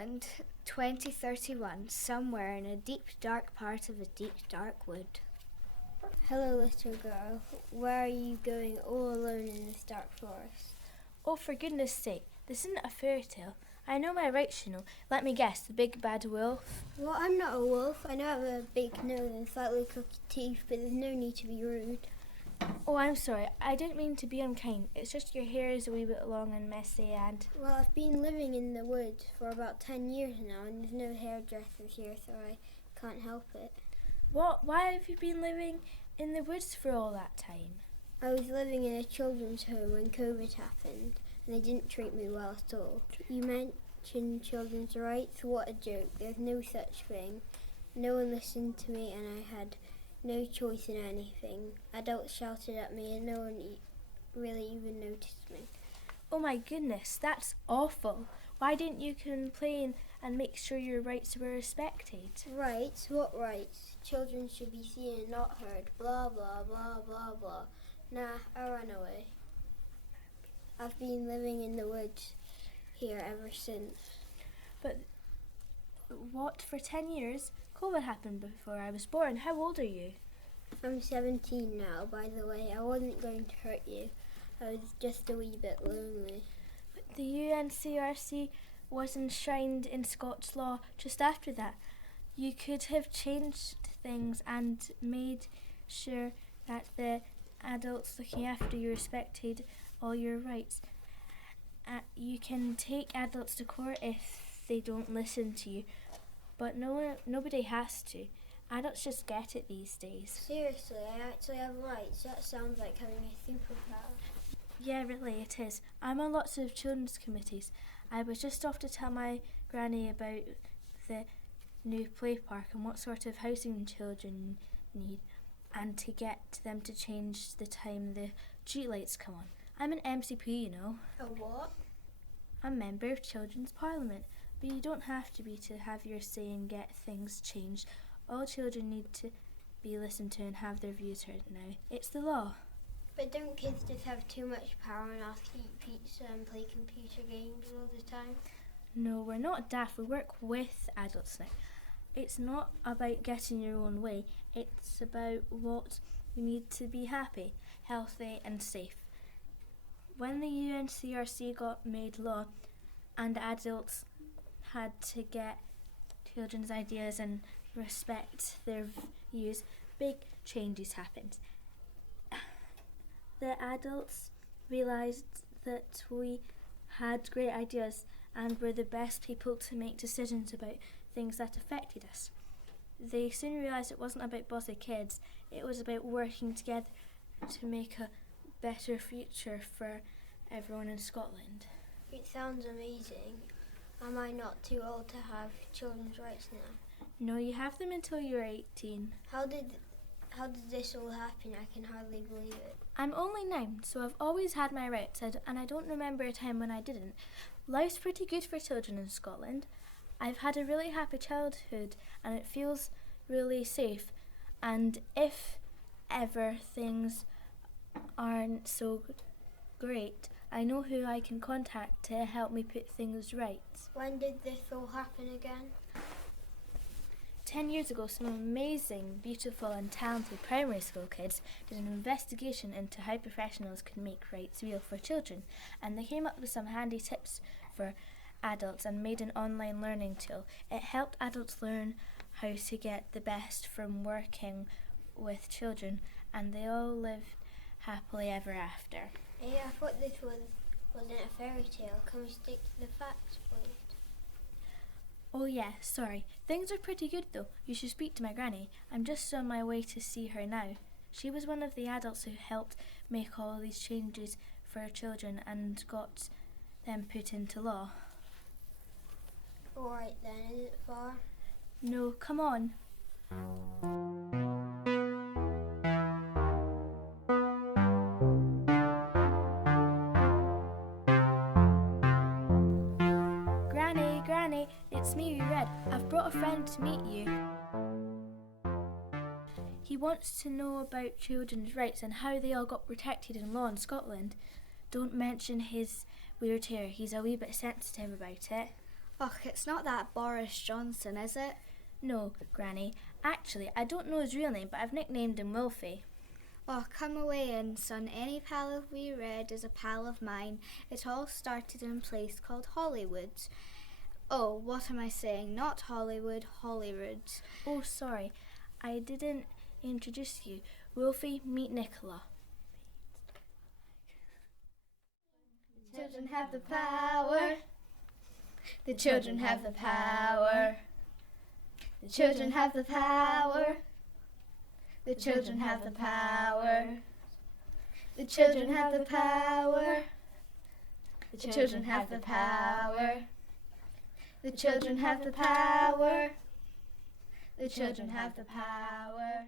Scotland, 2031, somewhere in a deep, dark part of a deep, dark wood. Hello, little girl. Where are you going all alone in this dark forest? Oh, for goodness sake, this isn't a fairy tale. I know my rights, you know. Let me guess, the big bad wolf? Well, I'm not a wolf. I know I have a big nose and slightly crooked teeth, but there's no need to be rude. Oh, I'm sorry. I didn't mean to be unkind. It's just your hair is a wee bit long and messy and... Well, I've been living in the woods for about 10 years now, and there's no hairdressers here, so I can't help it. What? Why have you been living in the woods for all that time? I was living in a children's home when COVID happened, and they didn't treat me well at all. You mentioned children's rights? What a joke. There's no such thing. No one listened to me, and I had no choice in anything. Adults shouted at me, and no one really even noticed me. Oh my goodness, that's awful. Why didn't you complain and make sure your rights were respected? Rights? What rights? Children should be seen and not heard. Blah, blah, blah, blah, blah. Nah, I ran away. I've been living in the woods here ever since. But what, for 10 years? COVID happened before I was born. How old are you? I'm 17 now, by the way. I wasn't going to hurt you. I was just a wee bit lonely. But the UNCRC was enshrined in Scots law just after that. You could have changed things and made sure that the adults looking after you respected all your rights. You can take adults to court if they don't listen to you, but nobody has to. Adults just get it these days. Seriously, I actually have rights. That sounds like having a superpower. Yeah, really, it is. I'm on lots of children's committees. I was just off to tell my granny about the new play park and what sort of housing children need, and to get them to change the time the street lights come on. I'm an MCP, you know. A what? I'm a member of Children's Parliament, but you don't have to be to have your say and get things changed. All children need to be listened to and have their views heard now. It's the law. But don't kids just have too much power and ask to eat pizza and play computer games all the time? No, we're not daft. We work with adults now. It's not about getting your own way. It's about what you need to be happy, healthy and safe. When the UNCRC got made law and adults had to get children's ideas and respect their views, big changes happened. The adults realised that we had great ideas and were the best people to make decisions about things that affected us. They soon realised it wasn't about bossy kids, it was about working together to make a better future for everyone in Scotland. It sounds amazing. Am I not too old to have children's rights now? No, you have them until you're 18. How did this all happen? I can hardly believe it. I'm only 9, so I've always had my rights, and I don't remember a time when I didn't. Life's pretty good for children in Scotland. I've had a really happy childhood, and it feels really safe. And if ever things aren't so great, I know who I can contact to help me put things right. When did this all happen again? 10 years ago, some amazing, beautiful and talented primary school kids did an investigation into how professionals could make rights real for children, and they came up with some handy tips for adults and made an online learning tool. It helped adults learn how to get the best from working with children, and they all lived happily ever after. Hey, I thought this wasn't a fairy tale. Can we stick to the facts, please? Oh yeah, sorry. Things are pretty good though. You should speak to my granny. I'm just on my way to see her now. She was one of the adults who helped make all these changes for children and got them put into law. Alright then, is it far? No, come on. Granny, it's me, Red. I've brought a friend to meet you. He wants to know about children's rights and how they all got protected in law in Scotland. Don't mention his weird hair. He's a wee bit sensitive about it. Och, it's not that Boris Johnson, is it? No, Granny. Actually, I don't know his real name, but I've nicknamed him Wilfie. Oh, come away in, son. Any pal of wee red is a pal of mine. It all started in a place called Hollywood. Oh, what am I saying? Not Hollywood, Holyrood. Oh, sorry. I didn't introduce you. Wilfie, meet Nicola. The children have the power. The children have the power. The children have the power. The children have the power. The children have the power. The children have the power. The children have the power. The children have the power.